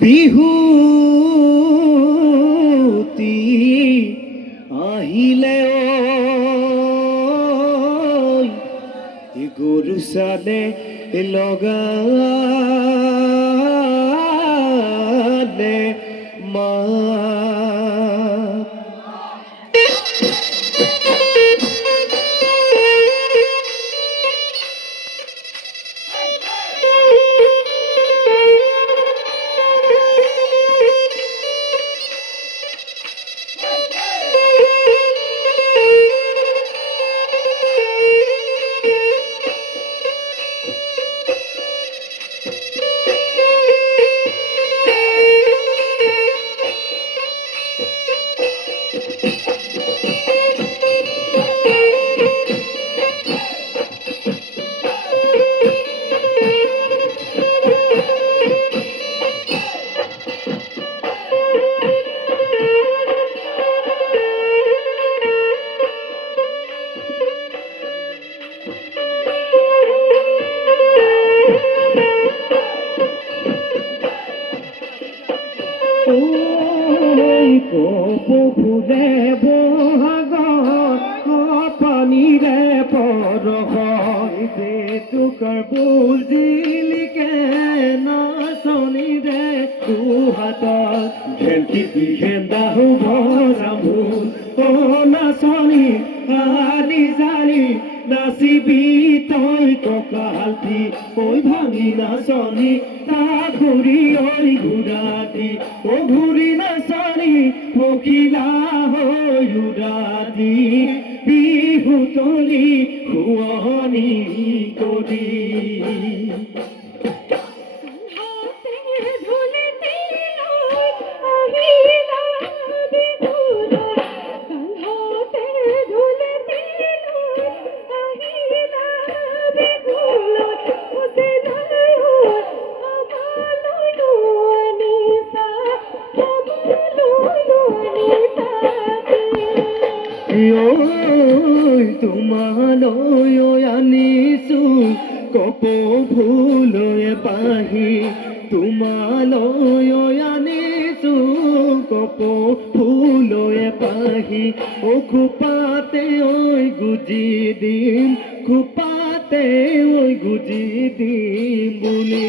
বিহুতি আহিলে গরু সানে লগানে মা ফুলে বহাগত পানীৰে পৰশে তোকাৰ বুজিলিকে নাচনীৰে দুহাতত ঘেন্তি ঘেন্দা হ'ব ৰামোন অ নাচনী আনি জানি নাচিবি তই কঁকালটি ঐ ভাঙি নাচনী তা ঘূৰি ঐ ঘূৰাটি ও ঘূৰি নাচনী পখিলা হৈ উৰাটি বিহু তলি শুৱনি কৰি তোমালৈ আনিছো কপ ফুলৈ পাহি তোমালৈ আনিছো কপ ফুলৈ পাহি ও খোপাতে ঐ গুজি দিম খোপাতে ঐ গুজি দিম বুলি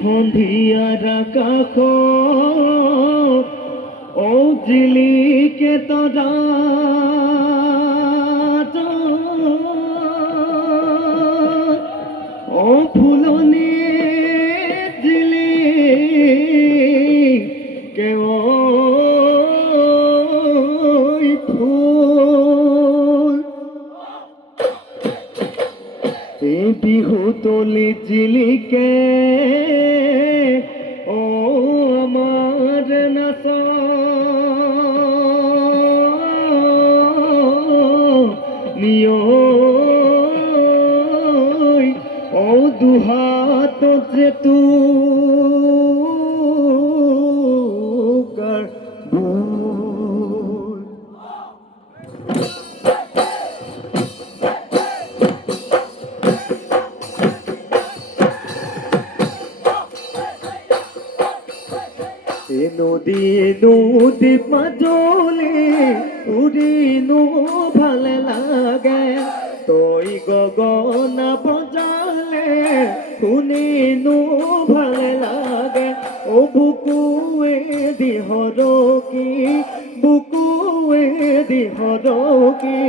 সন্ধিয়াৰ আকাশ জিলিকে তৰা ফুলনি জিলিকে ফুল বিহু তলি জিলিকে আমার নাচ নিয় দুহাত যে তুকার নদী নদী মাজলে উৰিনো ভালে লাগে তই গগনা বজালে শুনিনো ভালে লাগে ও বুকুৱে দিহৰকি বুকুৱে দিহৰকি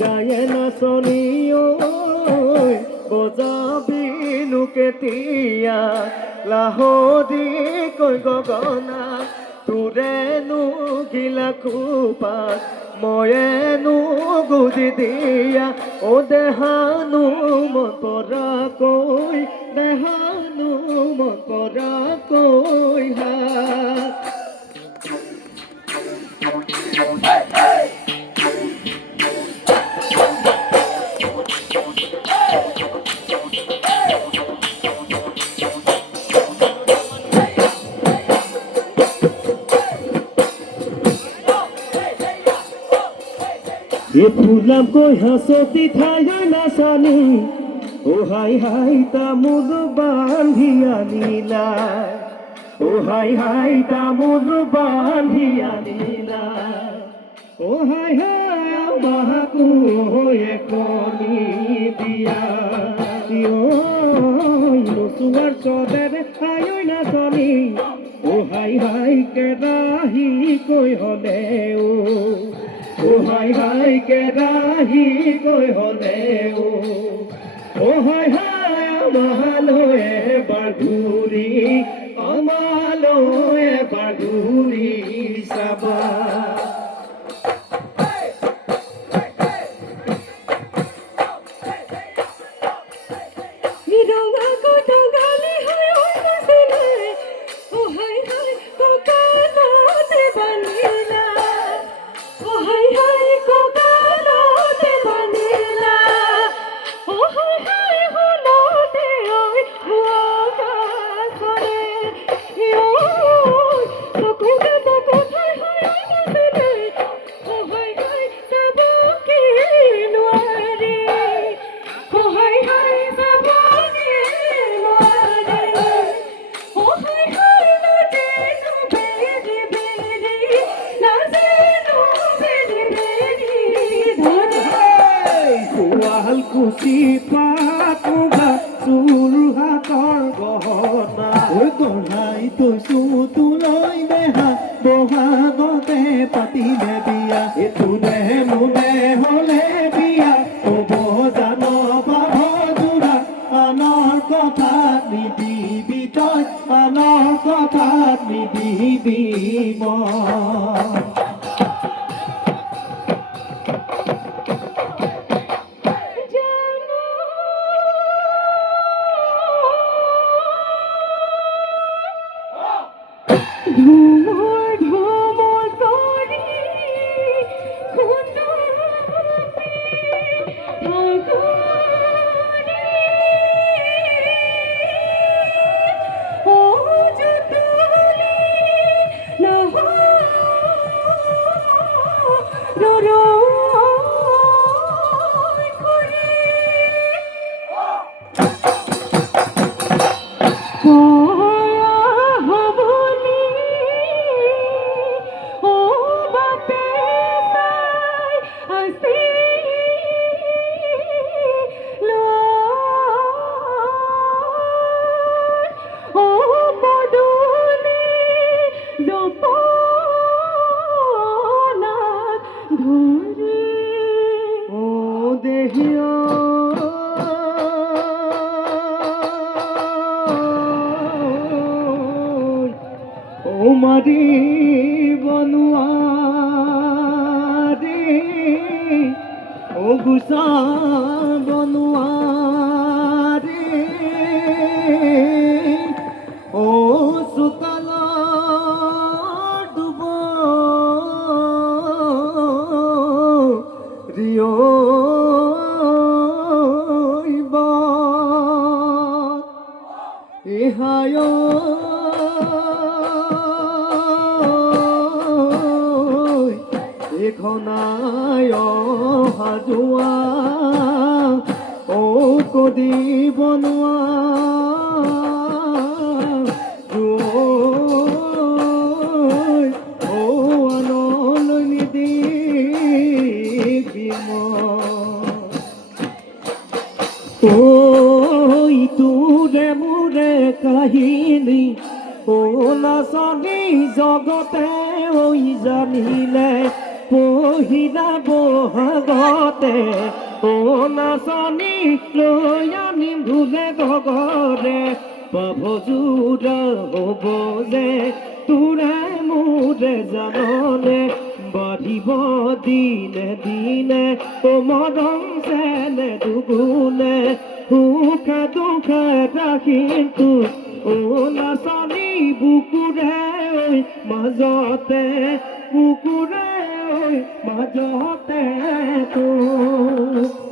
যায় নাচনী ঐ বজাবিনো কেতিয়া লাহৰি কৈ গগনা তোৰেনো গিলা খোপাত ময়েনো গুজি দিয়া ও দেহানো মন পৰাকৈ দেহানো মন পৰাকৈ হাত এ ফুলাম কই হাসতি ঠাই নাচানি ও হাই হাই তামোল বান্ধি আনিলা ও হাই হাই তামোল বান্ধি আনিলা ও হাই হাই আমাকো এখনি দিয়া নচুৱাৰ চদেৰে হাই নাচনি ও হাই হাই কেৰাহী কৈ হলে ও হাই হাই কেৰাহী কৈ হলে ও হাই হাই আমালৈ এবাৰ ঘূৰি চাবা কুচি পাতুবা চুৰ হাতৰ গহনা গঢ়াই থৈছো তোলৈ দেহা বহাগতে পাতিলে বিয়া তোলে মোলে হলে বিয়া কব জান বাহ জোৰা আনৰ কথাত নিদিবি তই আনৰ কথাত নিদিবি মই মাৰি বনোৱা ৰে গুচা বনোৱা ৰে চোতালৰ ডুব ৰিয়ব এহায় ঘনায় হাজোৱা কদি বনোৱা আনলৈ নিদিবি মই তোৰে মোৰে কাহিনী নাচনী জগতে জানিলে পহিলা বহাগতে নাচনী লৈ আনিম ধুলে গগৰে পাভ জোৰা হ'ব যে তোৰে মোৰে জাননে বাঢ়িব দিনে দিনে মৰম যেনে দুগুণে সুখে দুখে ৰাখিম তোক নাচনী বুকুৰে মাজতে বুকুৰে মাজতে তোক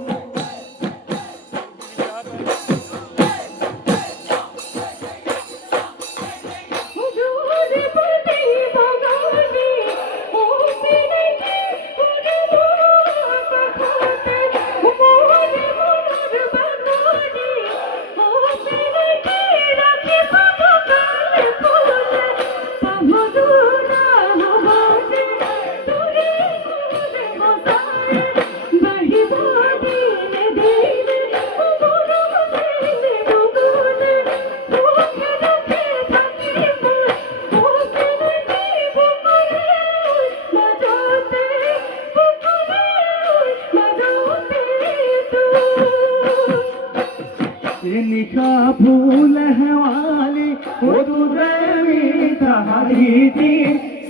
निशा फूल है वाली वो तुझे मीठा हाथी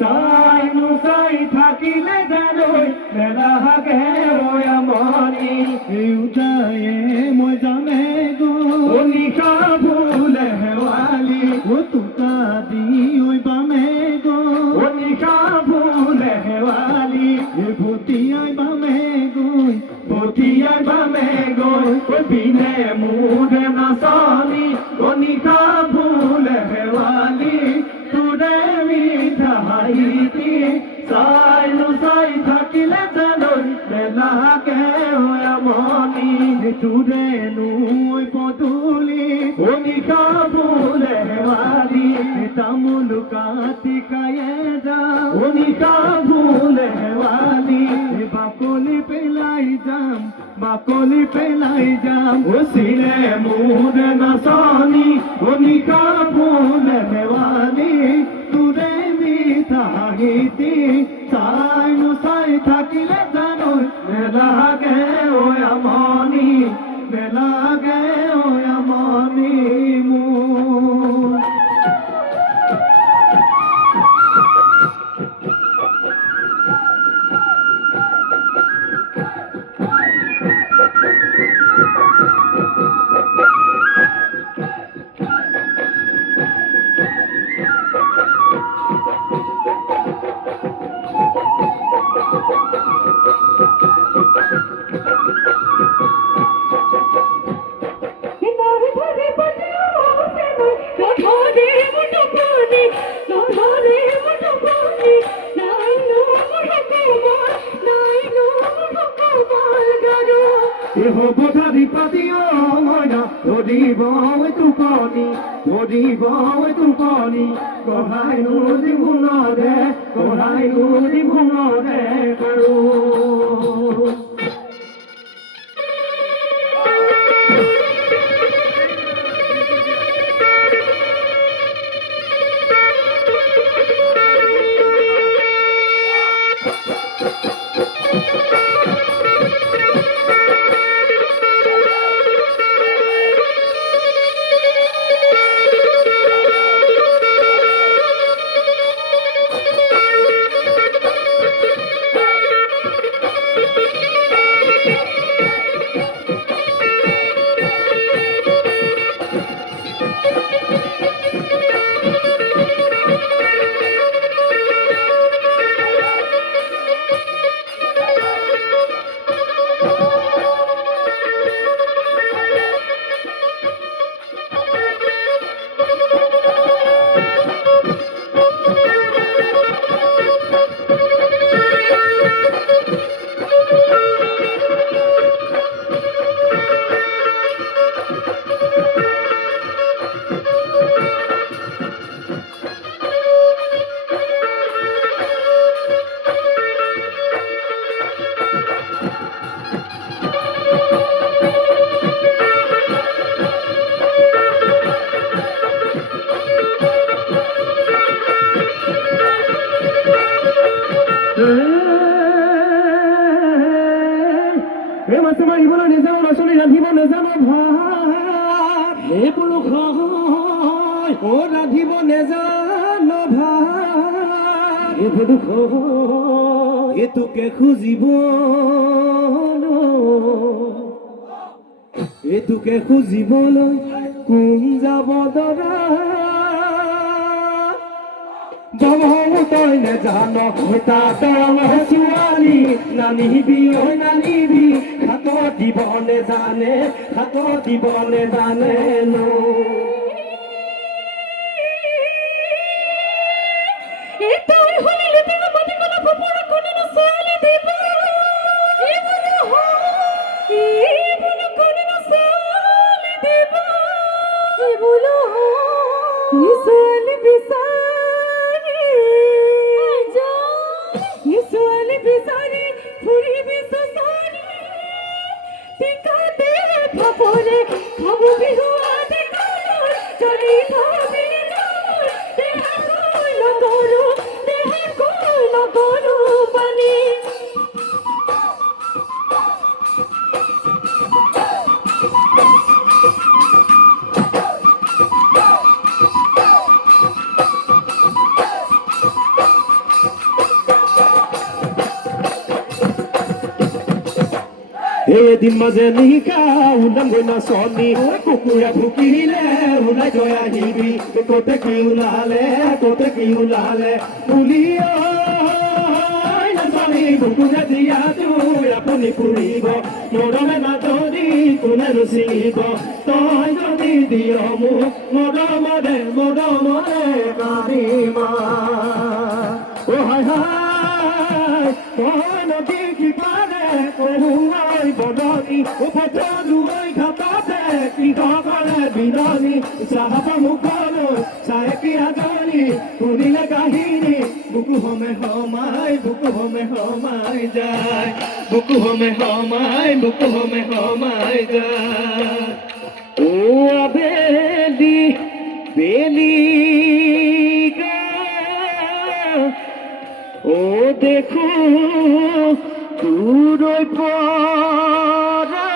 साई नु साई থাকিলে জানো মেলা গে ওয়া মনি উদায়ে মজামে গো ও নিশা ফুল है वाली वो तुका दी ওই বামে গো ও নিশা ফুল है वाली ভুতিয়াই বামে গো ভুতিয়াই বামে গো ও বিনে মুড নাসানি ও নিশা ফুল है वाली তুরে মিঠা হাইতি সাই নু সাই থাকিলে জানো মেলা গে ওয়া মনি তুরে নু ওই পদুলি ও নিশা ফুল है वाली তামুল কাতি কায়ে যা ও নিশা ফুল है वाली বাকলি পেলাই যাম ও সিনে মুদ নাসানি ও নিশা ফুল है वाली তুরে মিঠা হাইতি সাই নু সাই থাকিলে জানো মেলা গে ওয়া মনি মেলা গে ওয়া মনি মু বোধাধিপতিও ময়না ধরিব তুকনি কহাই নদী ভুনরে কাৰো মাছে মাৰিবলৈ নেজানো নাচনি ৰান্ধিব নেজানো ভাত এইবোৰ ৰান্ধিব নেজানো ভাত এতুকে খুঁজিব এতুকে খুঁজিবলৈ কোন যাব দৰা জনম তই নেজান তাত ছোৱালী নানিবি নানিবি হাতত দিব নেজানে হাতত দিব নেজানে এদিন মাজে নিশা ওলাম গৈ নাচনি কুকুৰা ভুকিলে ওলাই গৈ আহিবি কতে কি ওলালে বুলি নাচনি কুকুৰা দিয়া তোৰ আপুনি ফুৰিব মৰমে নাচনি কোনে ৰুচিব তই যদি দিয় মোক মৰমৰে কাৰিমা অ হাই হাই তই নদী কিবাৰে কহুৱাই বদনি উপদ্ৰৱই ঘাটতে কৃষকৰে বিননি চাহাব মুখলৈ চাই পিয়াজনি শুনিলে কাহিনী বুকু হমে সমাই যায় বুকু হমে সমাই যায় ও আবেলি বেলিকা ও দেখো দূৰৈ পৰা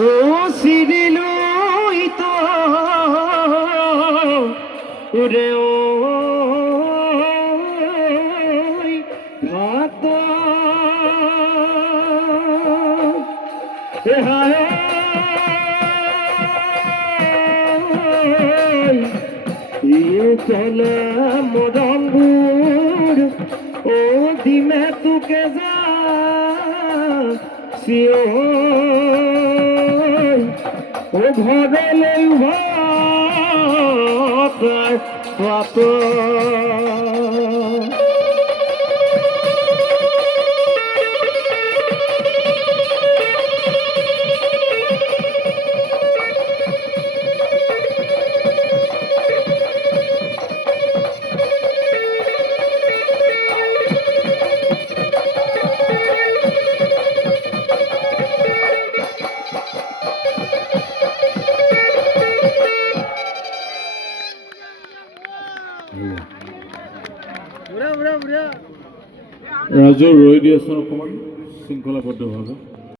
ও চিৰিলৈ তোৰে ঐ ঘাট চলে মৰমবোৰ ও দিমে তোকে যা ও ঘৰলৈ ভাত ৰাজু ৰৈ দি আছো অকণমান শৃংখলাবদ্ধভাৱে।